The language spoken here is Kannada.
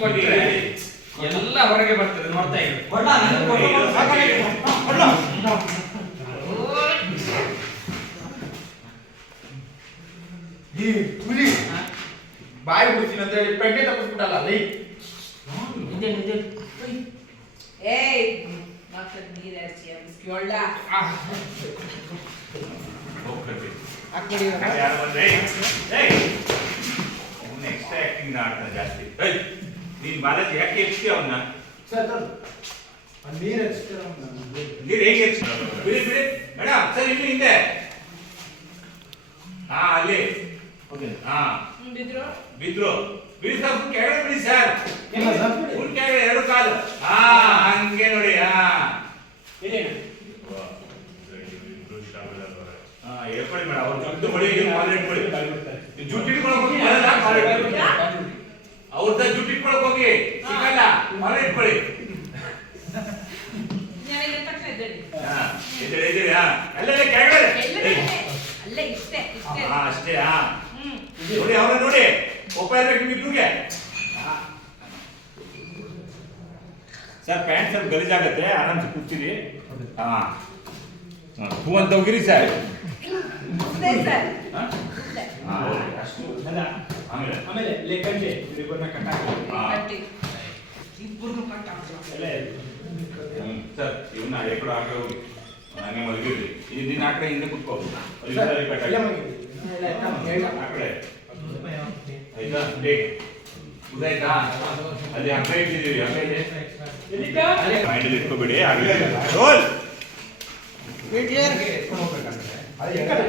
ಕೊಟ್ರೆ ಎಲ್ಲ ಹೊರಗೆ ಬರ್ತದೆ ನೋಡ್ತಾ ಇರಿ. ಈ ಹುಲಿ ಬಾಯಿ ಬಿಡ್ತೀನಿ ಅಂತ ಹೇಳಿ ಪೆಂಡೆ ತಪ್ಪಿಸ್ಬಿಟ್ಟಲ್ಲ ಅಲ್ಲಿ ಏಯ್ ಮಕ್ಕಳು ನೀರು ಹರಿಸಿ ಅನ್ಸ್ಕೊಳ್ಳ ಎಕ್ಸ್ಟ್ರಾ ಆಕ್ಟಿಂಗ್ ಆಡ್ತಾನೆ ಜಾಸ್ತಿ. ನೀನ್ ಬಾಲಾಜಿ ಯಾಕೆ ಹೆಚ್ಚಿ ಅವನ್ನ ಸರ್ ಸರ್ ನೀರು ಹೇಗೆ ಬಿಡಿ ಬಿಡಿ. ಮೇಡಮ್ ಸರ್ ಇಲ್ಲಿ ಹಿಂದೆ. ಹಾ ಅಲ್ಲಿ. ಓಕೆ. ಹಾ. ಬಿದ್ರು. ಬಿದ್ರು. ಬಿಡಿ ಸರ್ ಕೆಳಗಡೆ ಬಿಡಿ ಸರ್. ಇಲ್ಲ ಸರ್ ಕೆಳಗಡೆ ಎರಡು ಕಾಲು. ಹಾ ಹಂಗೆ ನೋಡಿ ಹಾ. ಹಾ ಹೇಳ್ಕೊಳ್ಳಿ ಮೇಡಮ್ ಅವ್ರು ಜುಟ್ಟು ಹೊಡಿ ಕಾಲ್ ಇಟ್ಕೊಳ್ಳಿ ಅವ್ರದ್ದು ಜುಟ್ಟು ಇಟ್ಕೊಳಕ್ ಹೋಗಿ. ಸಿಗಲ್ಲ. ಮರ ಇಟ್ಕೊಳ್ಳಿ. ಅಷ್ಟೇ ನೋಡಿ ಅವ್ರ ನೋಡಿ. ಒಪ್ಪ ಇರ್ಬೇಕು ನಿಮ್ಗೆ ಸರ್ ಪ್ಯಾಂಟ್ ಸ್ವಲ್ಪ ಗಲೀಜಾಗತ್ತೆ. ಆರಾಮ್ಸೆ ಕೂರ್ತೀರಿ. ಹಾ. ಹಾ, ಅಂತ ಹೋಗಿರಿ ಸರ್. ಅಷ್ಟು. ಆಮೇಲೆ ಆಮೇಲೆ ಲೇಖಂಡೆ ಇಬ್ಬರನ್ನ ಕಟ್ಟಾಕಿ ಹಾ. ಕಟ್ಟಿ ಇಬ್ಬರು ಕಟ್ಟ ಹ್ಮ್, ಸರ್ ಇವನ್ನ ಎಕ್ಕಡು ಹಾಕಿ ಹೋಗಿ ಹಂಗೆ ಮಲಗಿರ್ರಿ ಈ ದಿನ ಆ ಕಡೆ ಹಿಂದೆ ಕುತ್ಕೋ ಅಲ್ಲಿ ಈ ಕಡೆ ಕಟ್ಟಾಕಿ. ಆ ಕಡೆ ಆಯ್ತಾ ಟೇಕ್ ಗೊತ್ತಾಯ್ತಾ ಅಲ್ಲಿ ಹಂಗೆ ಇಟ್ಟಿದ್ದೀವಿ ಹಂಗೆ ಇದೆ ಮೈಂಡಲ್ಲಿ ಇಟ್ಕೋಬೇಡಿ ರೋಲ್ ಎತ್ಕೊಂಡು ಹೋಗ್ಬೇಕಂದ್ರೆ ಅದು ಹೆಂಗೆ?